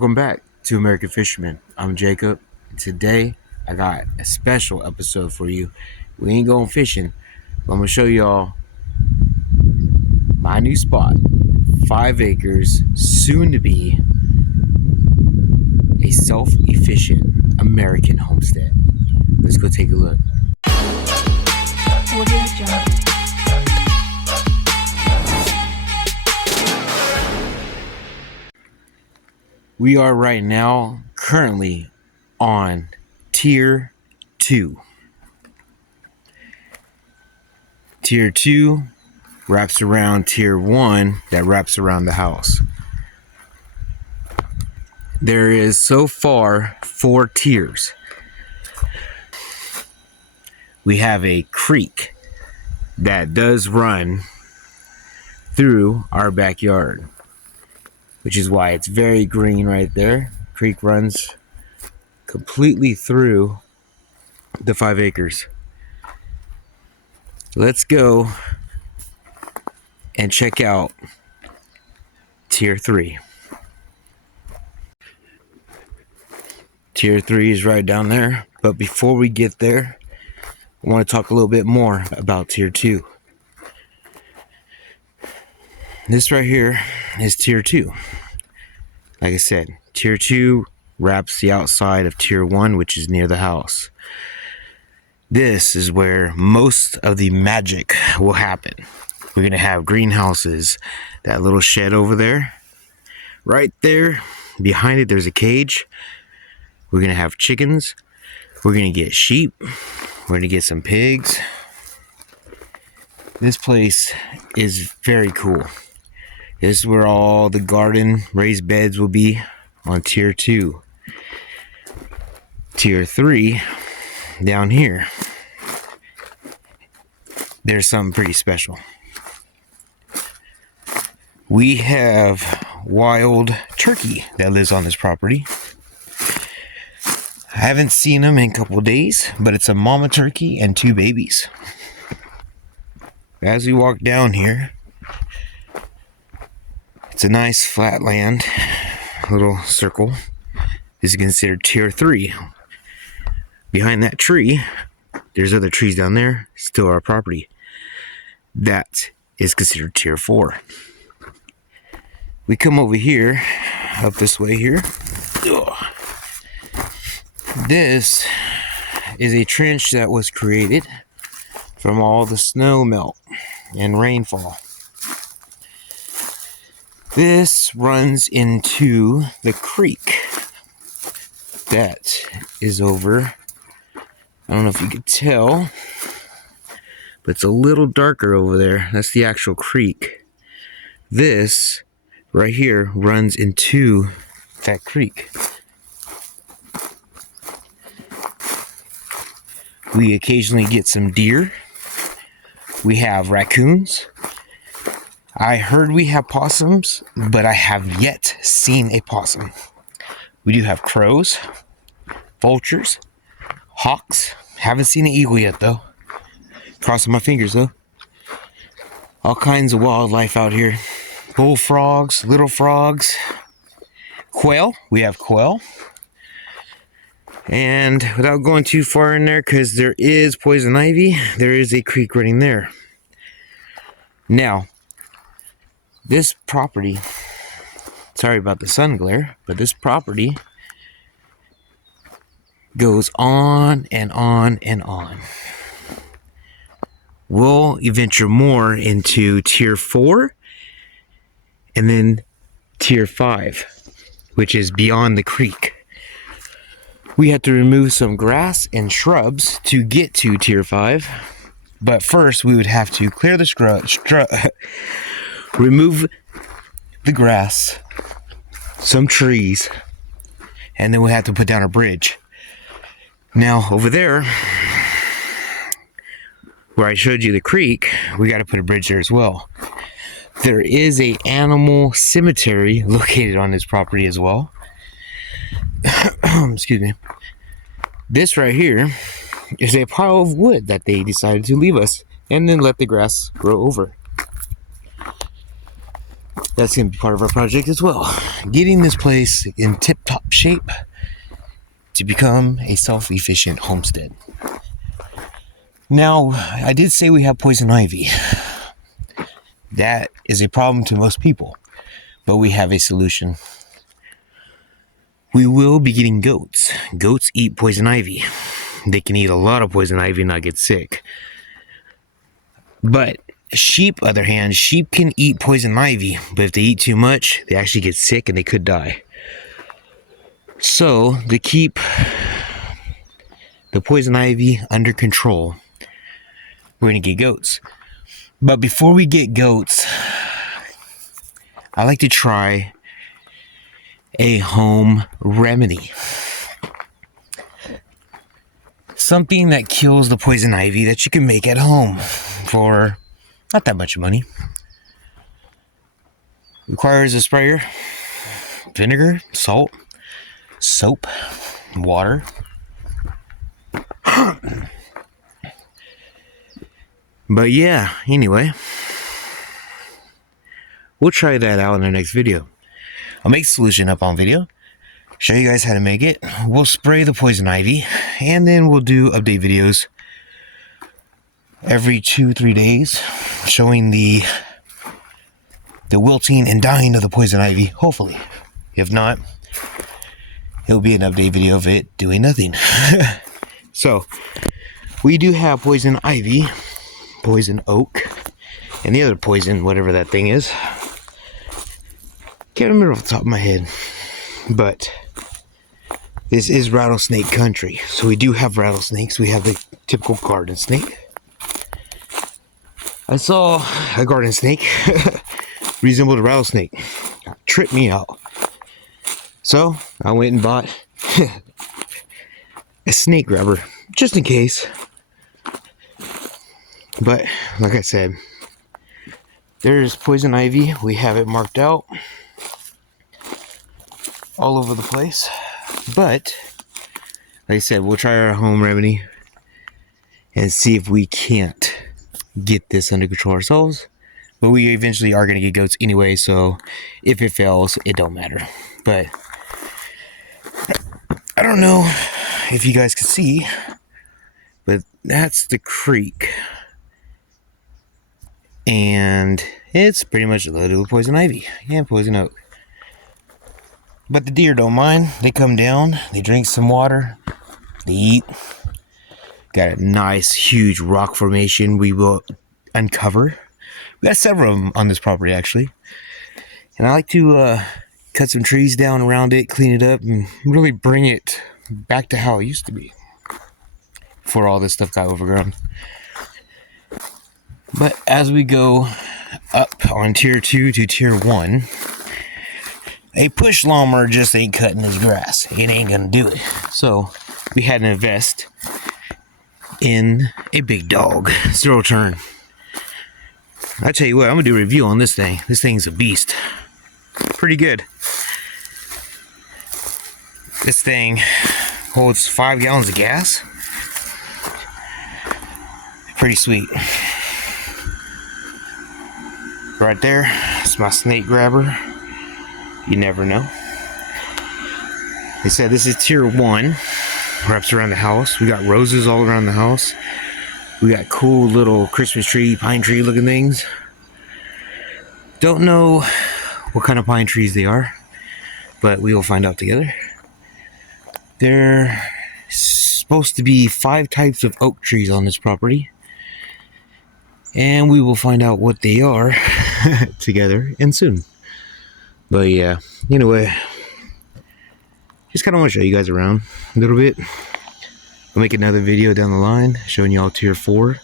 Welcome back to American Fisherman. I'm Jacob. Today I got a special episode for you. We ain't going fishing, but I'm gonna show y'all my new spot. 5 acres, soon to be a self-efficient American homestead. Let's go take a look. We are right now currently on Tier 2. Tier 2 wraps around Tier 1 that wraps around the house. There is so far 4 tiers. We have a creek that does run through our backyard, which is why it's very green right there. Creek runs completely through the 5 acres. Let's go and check out Tier 3. Tier 3 is right down there, but before we get there, I want to talk a little bit more about Tier 2. This right here is Tier 2. Like I said, Tier 2 wraps the outside of Tier 1, which is near the house. This is where most of the magic will happen. We're going to have greenhouses, that little shed over there. Right there, behind it, there's a cage. We're going to have chickens. We're going to get sheep. We're going to get some pigs. This place is very cool. This is where all the garden raised beds will be on Tier 2. Tier 3, down here, there's something pretty special. We have wild turkey that lives on this property. I haven't seen them in a couple of days, but it's a mama turkey and 2 babies. As we walk down here, it's a nice flat land, little circle. This is considered Tier 3. Behind that tree, there's other trees down there, still our property. That is considered Tier 4. We come over here, up this way here. This is a trench that was created from all the snow melt and rainfall. This runs into the creek that is over. I don't know if you could tell, but it's a little darker over there. That's the actual creek. This right here runs into that creek. We occasionally get some deer. We have raccoons. I heard we have possums, but I have yet seen a possum. We do have crows, vultures, hawks. Haven't seen an eagle yet, though. Crossing my fingers, though. All kinds of wildlife out here. Bullfrogs, little frogs, quail. We have quail. And without going too far in there, because there is poison ivy, there is a creek running there. Now, this property, sorry about the sun glare, but this property goes on and on and on. We'll venture more into Tier 4 and then Tier 5, which is beyond the creek. We have to remove some grass and shrubs to get to Tier 5, but first we would have to clear the remove the grass, some trees, and then we have to put down a bridge. Now over there, where I showed you the creek, we got to put a bridge there as well. There is a animal cemetery located on this property as well. Excuse me. This right here is a pile of wood that they decided to leave us and then let the grass grow over. That's going to be part of our project as well. Getting this place in tip-top shape to become a self-efficient homestead. Now, I did say we have poison ivy. That is a problem to most people, but we have a solution. We will be getting goats. Goats eat poison ivy. They can eat a lot of poison ivy and not get sick. But sheep, other hand, sheep can eat poison ivy, but if they eat too much, they actually get sick and they could die. So, to keep the poison ivy under control, we're going to get goats. But before we get goats, I like to try a home remedy. Something that kills the poison ivy that you can make at home for not that much money. Requires a sprayer, vinegar, salt, soap, water. But yeah, anyway, we'll try that out in the next video. I'll make the solution up on video, show you guys how to make it. We'll spray the poison ivy, and then we'll do update videos every 2-3 days, showing the wilting and dying of the poison ivy, hopefully. If not, it'll be an update video of it doing nothing. So, we do have poison ivy, poison oak, and the other poison, whatever that thing is. Can't remember off the top of my head, but this is rattlesnake country, so we do have rattlesnakes. We have the typical garden snake. I saw a garden snake resembled a rattlesnake. Tripped me out. So I went and bought a snake grabber just in case. But like I said, there's poison ivy. We have it marked out all over the place. But like I said, we'll try our home remedy and see if we can't get this under control ourselves. But we eventually are going to get goats anyway, so if it fails, it don't matter. But I don't know if you guys can see, but that's the creek. And it's pretty much loaded with poison ivy and poison oak. But the deer don't mind. They come down, they drink some water, they eat. Got a nice, huge rock formation we will uncover. We got several of them on this property, actually. And I like to cut some trees down around it, clean it up, and really bring it back to how it used to be before all this stuff got overgrown. But as we go up on tier 2 to tier 1, a push lawnmower just ain't cutting this grass. It ain't gonna do it. So we had to invest in a big dog, zero turn. I tell you what, I'm gonna do a review on this thing. This thing's a beast. Pretty good. This thing holds 5 gallons of gas. Pretty sweet. Right there, it's my snake grabber. You never know. They said this is tier 1. Wraps around the house. We got roses all around the house. We got cool little Christmas tree, pine tree looking things. Don't know what kind of pine trees they are, but we will find out together. There supposed to be 5 types of oak trees on this property, and we will find out what they are together and soon. But yeah, anyway, just kind of want to show you guys around a little bit. I'll make another video down the line showing you all tier 4.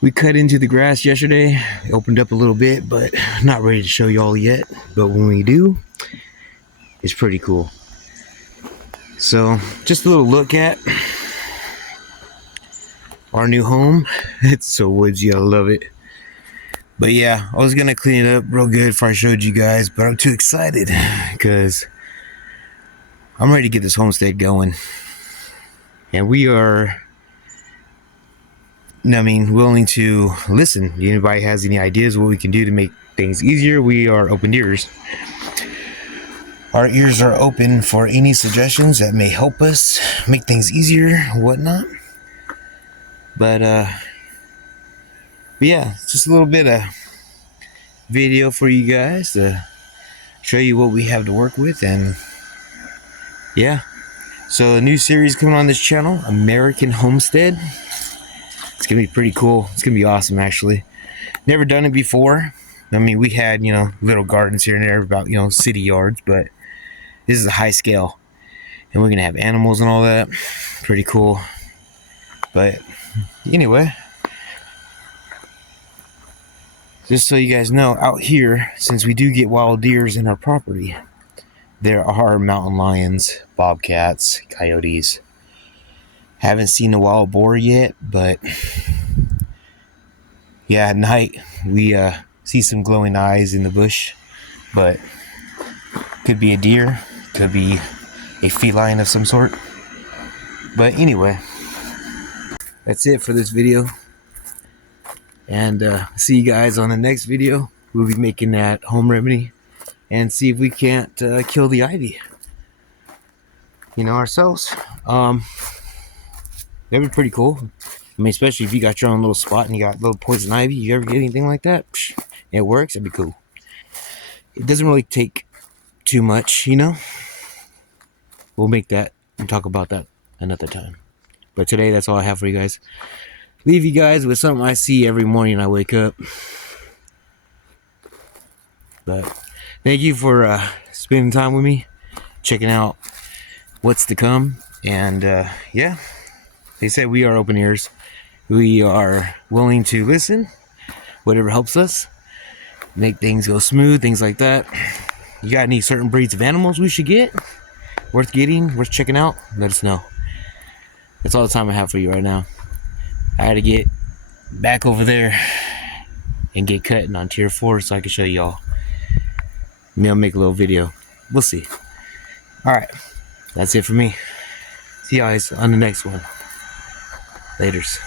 We cut into the grass yesterday. It opened up a little bit, but not ready to show you all yet. But when we do, it's pretty cool. So just a little look at our new home. It's so woodsy, I love it. But yeah, I was gonna clean it up real good before I showed you guys, but I'm too excited because I'm ready to get this homestead going. And we are, willing to listen. If anybody has any ideas what we can do to make things easier, we are open ears. Our ears are open for any suggestions that may help us make things easier, whatnot. But yeah, just a little bit of video for you guys to show you what we have to work with. And yeah, so a new series coming on this channel, American Homestead. It's gonna be pretty cool. It's gonna be awesome, actually. Never done it before. I mean, we had, you know, little gardens here and there about, you know, city yards, but this is a high scale, and we're gonna have animals and all that. Pretty cool. But anyway, just so you guys know, out here, since we do get wild deers in our property, there are mountain lions, bobcats, coyotes. Haven't seen a wild boar yet, but yeah, at night we see some glowing eyes in the bush, but could be a deer, could be a feline of some sort. But anyway, that's it for this video, and see you guys on the next video. We'll be making that home remedy and see if we can't kill the ivy, you know, ourselves. That'd be pretty cool. I mean, especially if you got your own little spot and you got little poison ivy. You ever get anything like that? Psh, it works. That'd be cool. It doesn't really take too much, you know. We'll make that and talk about that another time. But today, that's all I have for you guys. Leave you guys with something I see every morning I wake up. But thank you for spending time with me, checking out what's to come. And yeah, they said we are open ears. We are willing to listen, whatever helps us make things go smooth, things like that. You got any certain breeds of animals we should get, worth getting, worth checking out? Let us know. That's all the time I have for you right now. I had to get back over there and get cutting on tier 4 so I can show y'all. Maybe I'll make a little video. We'll see. Alright, that's it for me. See you guys on the next one. Laters.